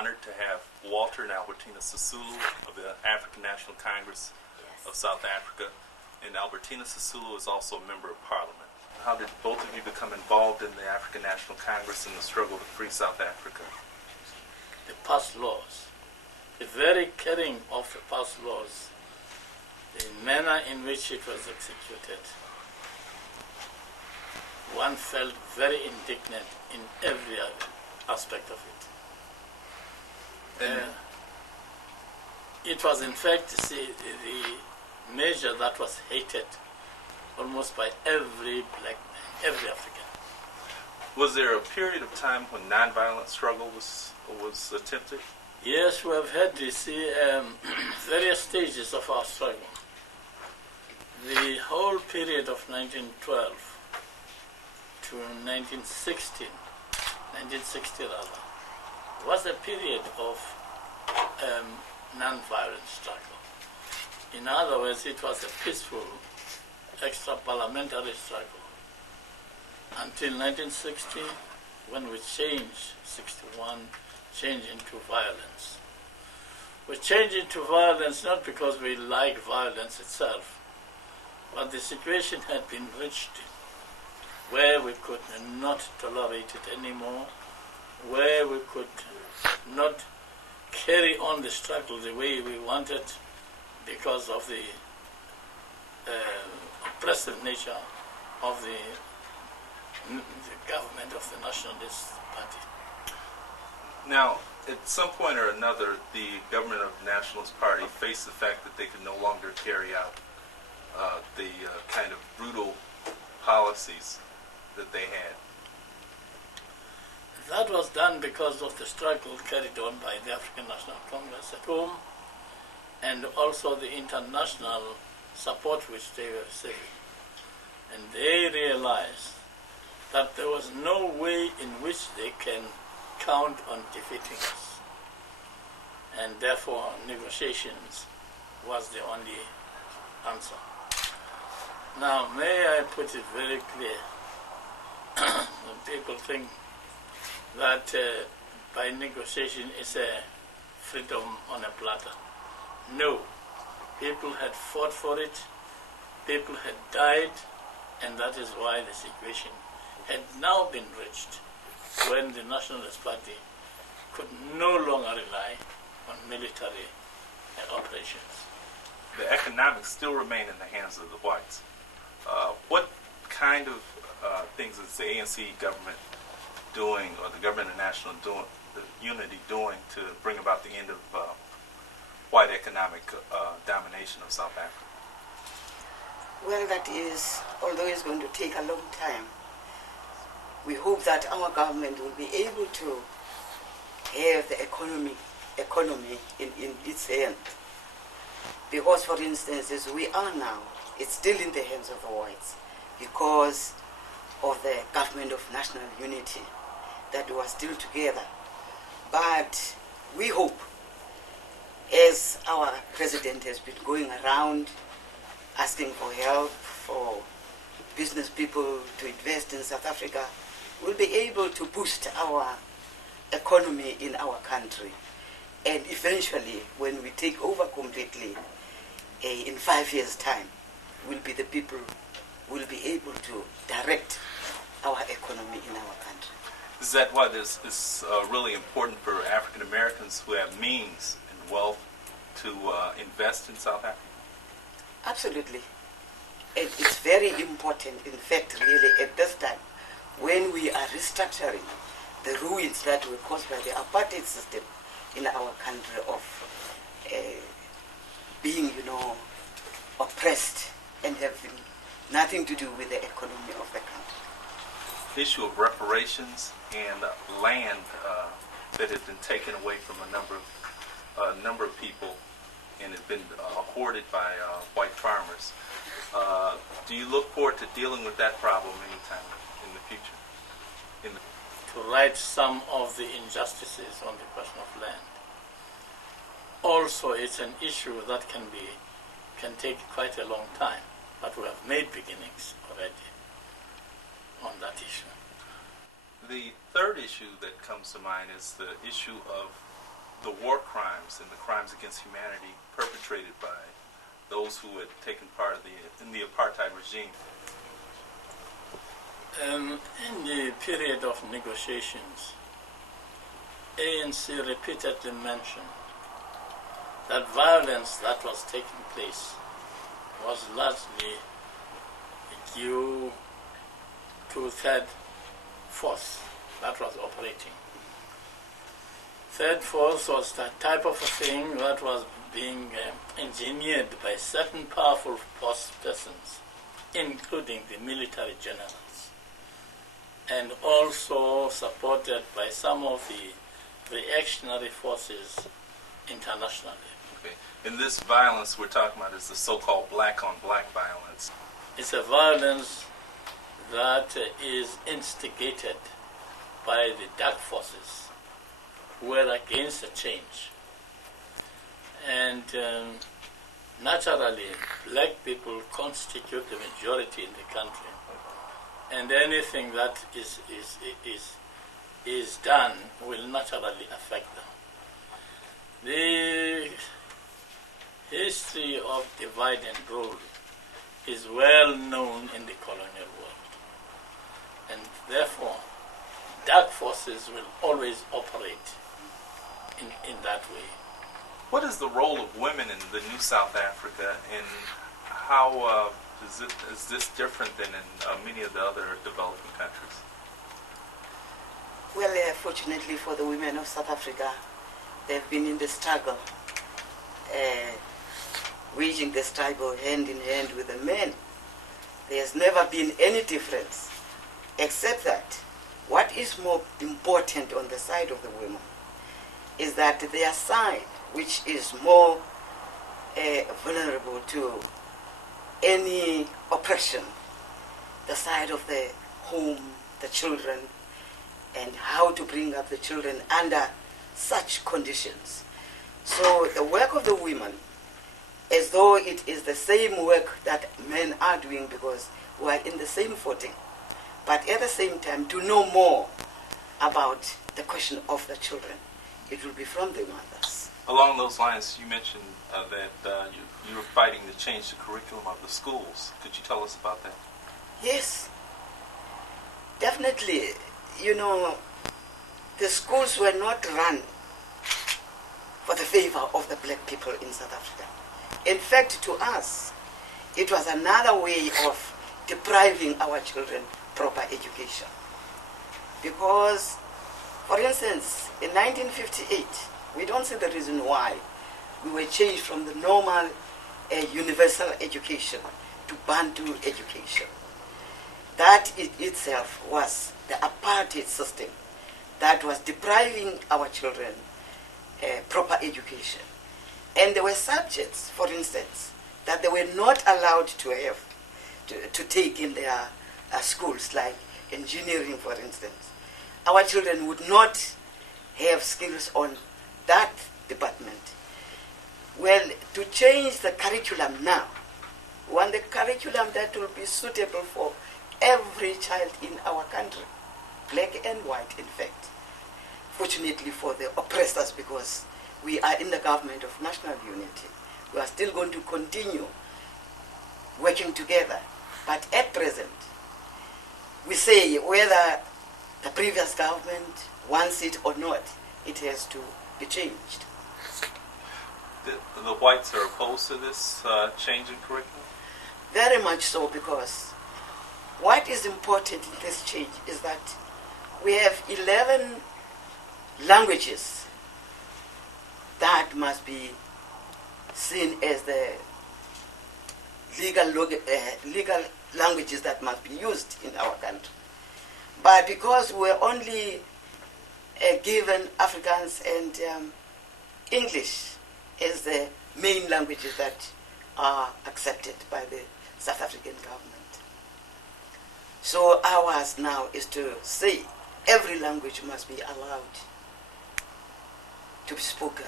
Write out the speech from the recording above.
honored to have Walter and Albertina Sisulu of the African National Congress of South Africa, and Albertina Sisulu is also a member of Parliament. How did both of you become involved in the African National Congress and the struggle to free South Africa? The past laws, the very carrying of the past laws, the manner in which it was executed, one felt very indignant in every aspect of it. It was in fact the measure that was hated almost by every black man, every African. Was there a period of time when nonviolent struggle was attempted? Yes, we have had this various stages of our struggle. The whole period of 1912 to 1960 rather, was a period of non-violent struggle. In other words, it was a peaceful extra-parliamentary struggle until 1960, when we changed, 61, changed into violence. We changed into violence not because we like violence itself, but the situation had been reached where we could not tolerate it anymore, where we could not carry on the struggle the way we wanted because of the oppressive nature of the government of the Nationalist Party. Now, at some point or another, the government of the Nationalist Party faced the fact that they could no longer carry out the kind of brutal policies that they had. That was done because of the struggle carried on by the African National Congress at home, and also the international support which they were receiving. And they realized that there was no way in which they can count on defeating us. And therefore, negotiations was the only answer. Now, may I put it very clear? People think that by negotiation is a freedom on a platter. No. People had fought for it, people had died, and that is why the situation had now been reached when the Nationalist Party could no longer rely on military operations. The economics still remain in the hands of the whites. What kind of things is the ANC government doing, or the government of national doing, the unity doing, to bring about the end of white economic domination of South Africa? Well, that is, although it's going to take a long time, we hope that our government will be able to have the economy in its hand. Because, for instance, as we are now, it's still in the hands of the whites because of the government of national unity, that we are still together. But we hope, as our president has been going around asking for help for business people to invest in South Africa, we'll be able to boost our economy in our country. And eventually, when we take over completely, in 5 years' time, we'll be the people who will be able to direct our economy in our country. Is that why this is really important for African Americans who have means and wealth to invest in South Africa? Absolutely. And it's very important, in fact, really, at this time, when we are restructuring the ruins that were caused by the apartheid system in our country of being, oppressed and having nothing to do with the economy of the country. The issue of reparations and land that has been taken away from a number of people and has been hoarded by white farmers. Do you look forward to dealing with that problem anytime in the future? To right some of the injustices on the question of land. Also, it's an issue that can take quite a long time, but we have made beginnings already on that issue. The third issue that comes to mind is the issue of the war crimes and the crimes against humanity perpetrated by those who had taken part in the apartheid regime? In the period of negotiations, ANC repeatedly mentioned that violence that was taking place was largely due to third force that was operating. Third force was that type of a thing that was being engineered by certain powerful persons, including the military generals, and also supported by some of the reactionary forces internationally. Okay. And this violence we're talking about is the so-called black-on-black violence. It's a violence that is instigated by the dark forces who are against the change. And naturally, black people constitute the majority in the country. And anything that is done will naturally affect them. The history of divide and rule is well known in the colonial world. And therefore, dark forces will always operate in that way. What is the role of women in the new South Africa, and how is this different than in many of the other developing countries? Well, fortunately for the women of South Africa, they've been in the struggle, waging the struggle hand in hand with the men. There's never been any difference, except that what is more important on the side of the women is that their side, which is more vulnerable to any oppression, the side of the home, the children, and how to bring up the children under such conditions. So the work of the women, as though it is the same work that men are doing because we are in the same footing, but at the same time to know more about the question of the children. It will be from the mothers. Along those lines, you mentioned that you were fighting to change the curriculum of the schools. Could you tell us about that? Yes, definitely. You know, the schools were not run for the favor of the black people in South Africa. In fact, to us, it was another way of depriving our children proper education. Because, for instance, in 1958, we don't see the reason why we were changed from the normal universal education to Bantu education. That in itself was the apartheid system that was depriving our children proper education. And there were subjects, for instance, that they were not allowed to have, to take in their schools, like engineering, for instance. Our children would not have skills on that department. Well, to change the curriculum now, we want the curriculum that will be suitable for every child in our country, black and white, in fact. Fortunately for the oppressors, because we are in the government of national unity, we are still going to continue working together. But at present, we say whether the previous government wants it or not, it has to be changed. The whites are opposed to this change in curriculum? Very much so, because what is important in this change is that we have 11 languages that must be seen as the legal languages that must be used in our country. But because we're only given Afrikaans and English as the main languages that are accepted by the South African government. So ours now is to say every language must be allowed to be spoken